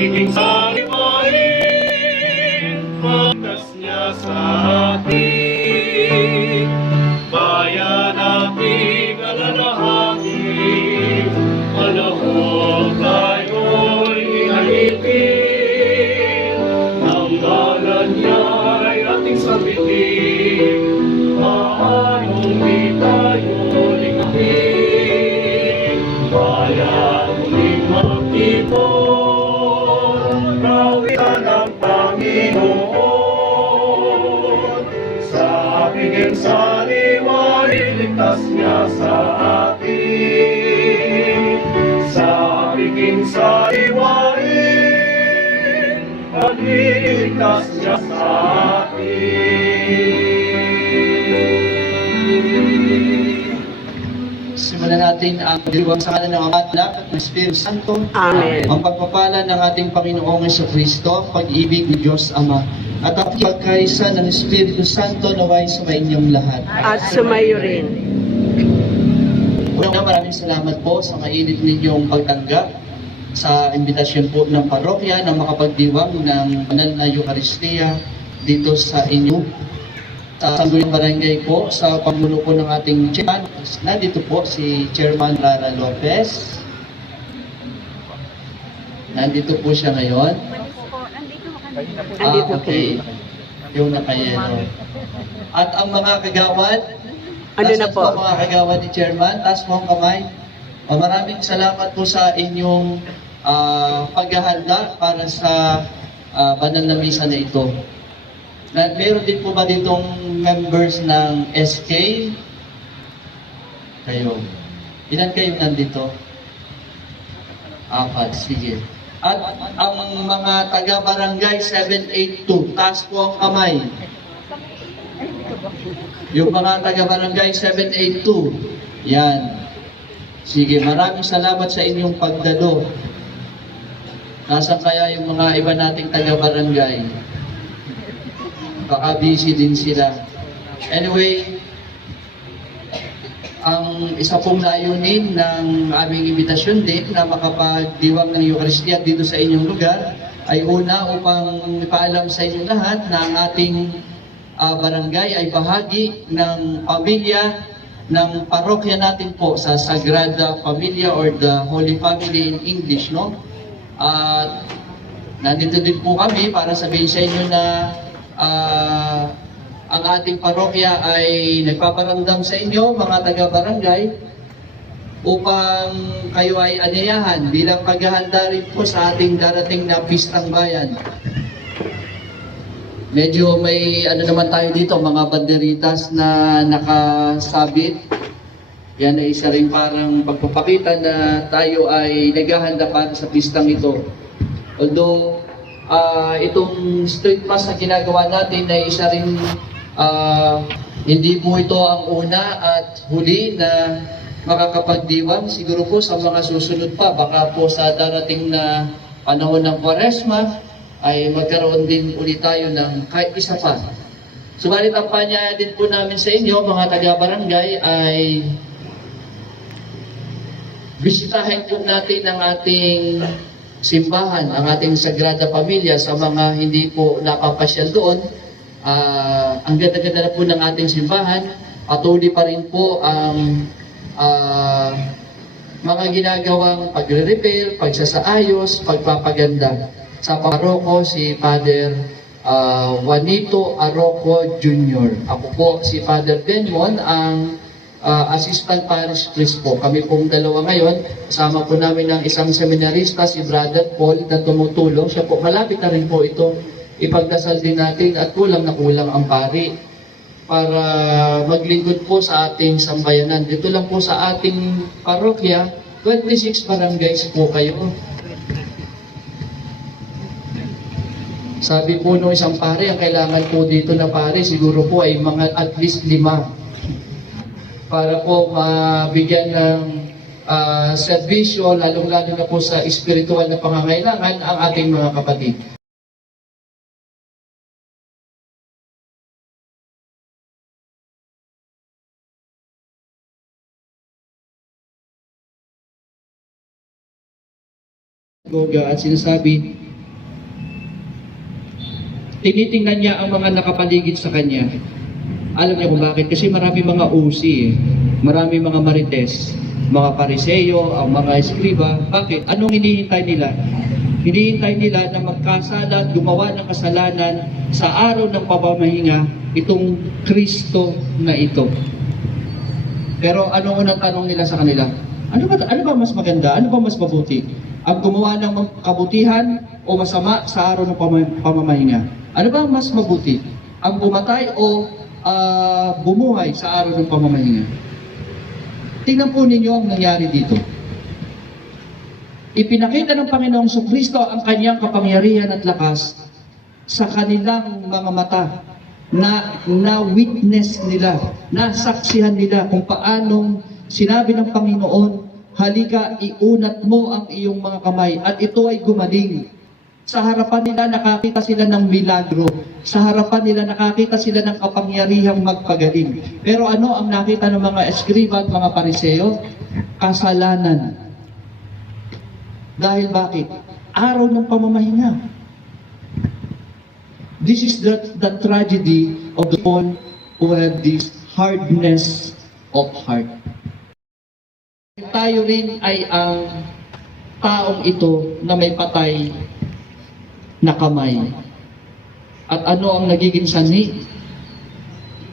pagiging sariwain, pagkas niya sa atin. Iligtas niya sa atin. Simulan natin ang diwang sa kanan ng at Anak at ng Espiritu Santo. Amen. Ang pagpapala ng ating Panginoong Yeso Kristo, pag-ibig ng Diyos Ama, at ang pagkaisa ng Espiritu Santo naway sa inyong lahat. At sumayo rin. Una, maraming salamat po sa mainit ninyong pagtanggap sa imbitasyon po ng parokya na makapagdiwang ng banal na Eucharistia dito sa inyo. Sa Sangguniang Barangay po, sa pangulo po ng ating chairman, nandito po si Chairman Lara Lopez. Nandito po siya ngayon. Ah, okay. Yung nakayelo. At ang mga kagawad, Ano na po? mga kagawad ni Chairman? Taas mo ang kamay. Ah, maraming salamat po sa inyong ah, paghahanda para sa ah, banal na misa na ito. Na, meron din po ba ditong members ng SK? Kayo. Ilan kayo nandito? Apat, sige. At ang mga taga-barangay 782, taas po ang kamay. Yung mga taga-barangay 782, yan. Sige, maraming salamat sa inyong pagdalo. Nasaan kaya yung mga iba nating taga-barangay? Baka busy din sila. Anyway, ang isa pong layunin ng aming imbitasyon din na makapagdiwang ng Eucharistia dito sa inyong lugar ay una upang ipaalam sa inyong lahat na ang ating ah, barangay ay bahagi ng pamilya ng parokya natin po sa Sagrada Familia or the Holy Family in English, no? At nandito din po kami para sabihin sa inyo na ah, ang ating parokya ay nagpaparamdam sa inyo, mga taga-barangay, upang kayo ay anyayahan bilang paghahanda rin po sa ating darating na pistang bayan. Medyo may ano naman tayo dito, mga banderitas na nakasabit. Yan ay isa rin parang pagpapakita na tayo ay naghahanda para sa pistang ito. Although, ah, itong street pass na ginagawa natin ay isa rin ah, hindi po ito ang una at huli na makakapagdiwang. Siguro po sa mga susunod pa, baka po sa darating na panahon ng Kwaresma, ay magkaroon din ulit tayo ng kahit isa pa. Subalit ang panya din po namin sa inyo, mga taga-barangay, ay bisitahin po natin ang ating simbahan, ang ating Sagrada Pamilya sa mga hindi po napapasyal doon. Ah, ang ganda-ganda po ng ating simbahan. Patuloy pa rin po ang ah, mga ginagawang pagre-repair, pagsasaayos, pagpapaganda. Sa paroko, si Father ah, Juanito Aroco Jr. Ako po si Father Benmon, ang ah, Assistant Parish Priest po. Kami pong dalawa ngayon. Kasama po namin ng isang seminarista, si Brother Paul, na tumutulong. Siya po, malapit na rin po ito. Ipagdasal din natin at kulang na kulang ang pari para maglingkod po sa ating sambayanan. Dito lang po sa ating parokya, 26 barangays po kayo. Sabi po nung isang pare, ang kailangan po dito na pare, siguro po ay mga at least lima para po mabigyan ng ah, serbisyo, lalong-lalo na po sa espiritual na pangangailangan ang ating mga kapatid. At sinasabi, tinitingnan niya ang mga nakapaligid sa kanya. Alam niyo kung bakit? Kasi marami mga usi eh. Marami mga marites, mga pariseyo, ang mga eskriba. Bakit? Anong hinihintay nila? Hinihintay nila na magkasala gumawa ng kasalanan sa araw ng pamamahinga itong Kristo na ito. Pero anong unang tanong nila sa kanila? Ano ba, ano ba mas maganda? Ano ba mas mabuti? Ang gumawa ng kabutihan o masama sa araw ng pama- pamamahinga? Ano ba mas mabuti? Ang bumatay o ah, bumuhay sa araw ng pamamahinga? Tingnan po ninyo ang nangyari dito. Ipinakita ng Panginoong Kristo ang kanyang kapangyarihan at lakas sa kanilang mga mata na na-witness nila, nasaksihan nila kung paanong sinabi ng Panginoon, halika, iunat mo ang iyong mga kamay at ito ay gumaling. Sa harapan nila nakakita sila ng milagro. Sa harapan nila nakakita sila ng kapangyarihang magpagaling. Pero ano ang nakita ng mga eskriba at mga pariseo? Kasalanan. Dahil bakit? Araw ng pamamahinga. This is the, the tragedy of the one who have this hardness of heart. Tayo rin ay ang taong ito na may patay na kamay. At ano ang nagiging sanhi?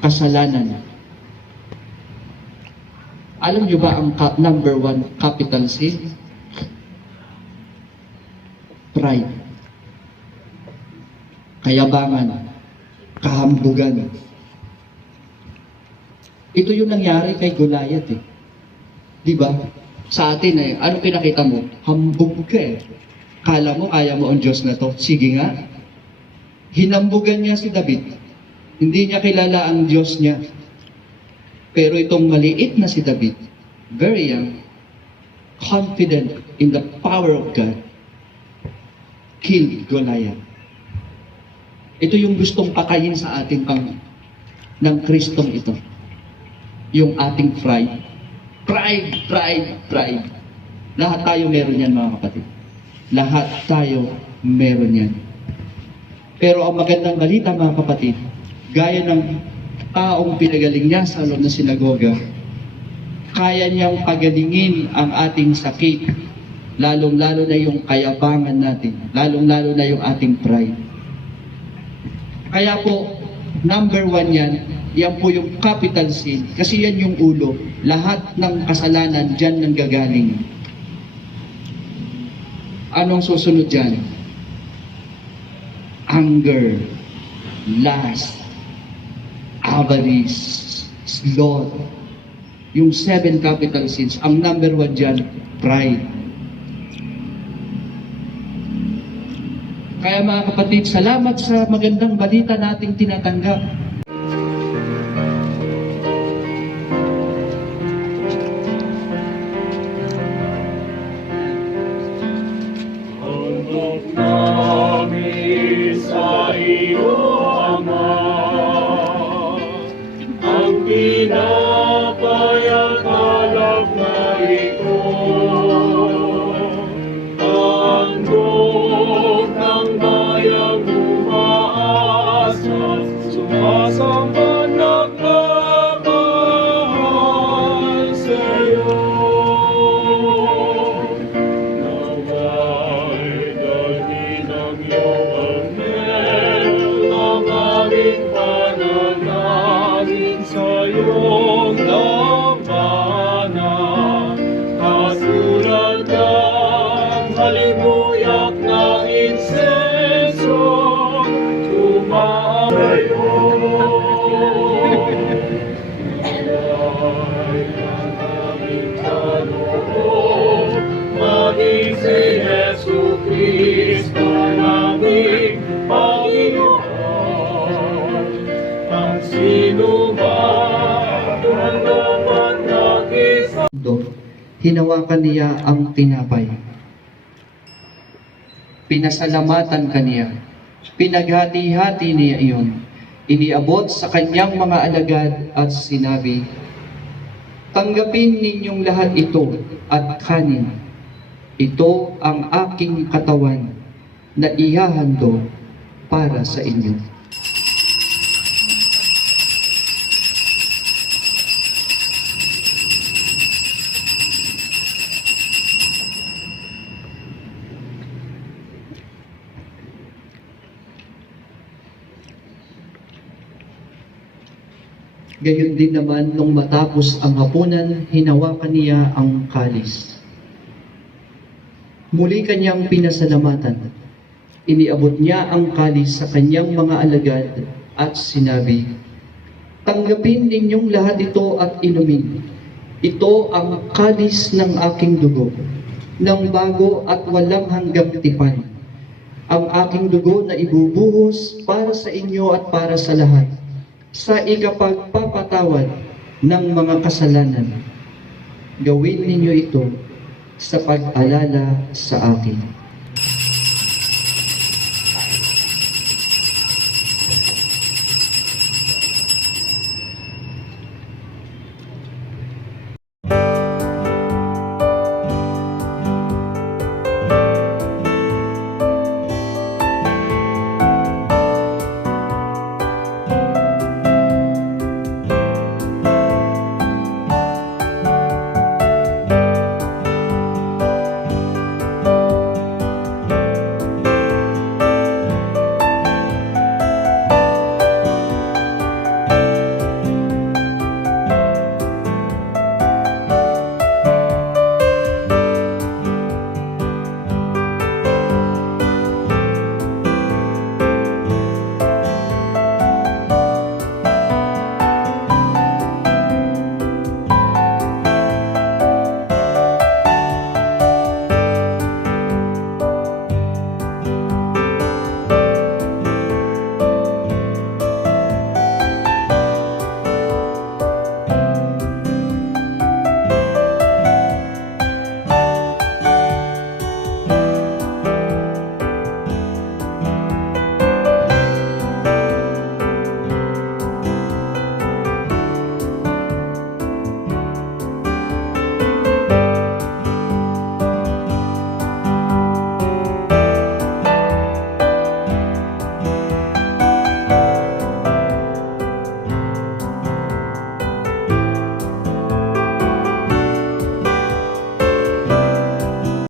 Kasalanan. Alam niyo ba ang number one capital sin? Pride. Kayabangan. Kahambugan. Ito yung nangyari kay Goliath eh. Di ba? Sa atin eh, ano pinakita mo? Hambog ka eh. Kala mo, kaya mo ang Diyos na to. Sige nga. Hinambugan niya si David. Hindi niya kilala ang Diyos niya. Pero itong maliit na si David, very young, confident in the power of God, killed Goliath. Ito yung gustong pakayin sa ating pang ng Kristong ito. Yung ating pride. Pride, pride, pride. Lahat tayo meron yan mga kapatid. Lahat tayo meron yan. Pero ang magandang balita mga kapatid, gaya ng taong pinagaling niya sa loob ng sinagoga, kaya niyang pagalingin ang ating sakit, lalong-lalo na yung kayabangan natin, lalong-lalo na yung ating pride. Kaya po, number one yan, yan po yung capital sin, kasi yan yung ulo. Lahat ng kasalanan dyan nang gagaling. Anong susunod dyan? Anger, lust, avarice, sloth. Yung seven capital sins, ang number one dyan, pride. Kaya mga kapatid, salamat sa magandang balita nating tinatanggap. Hinawakan niya ang tinapay. Pinasalamatan kaniya. Pinaghati-hati niya iyon. Iniabot sa kanyang mga alagad at sinabi, Tanggapin ninyong lahat ito at kanin. Ito ang aking katawan na ihahandog para sa inyo. Gayon din naman nung matapos ang hapunan, hinawakan niya ang kalis. Muli kanyang pinasalamatan. Iniabot niya ang kalis sa kanyang mga alagad at sinabi, Tanggapin ninyong lahat ito at inumin. Ito ang kalis ng aking dugo, ng bago at walang hanggang tipan. Ang aking dugo na ibubuhos para sa inyo at para sa lahat sa ikapagpapatawad ng mga kasalanan. Gawin ninyo ito sa pag-alala sa akin.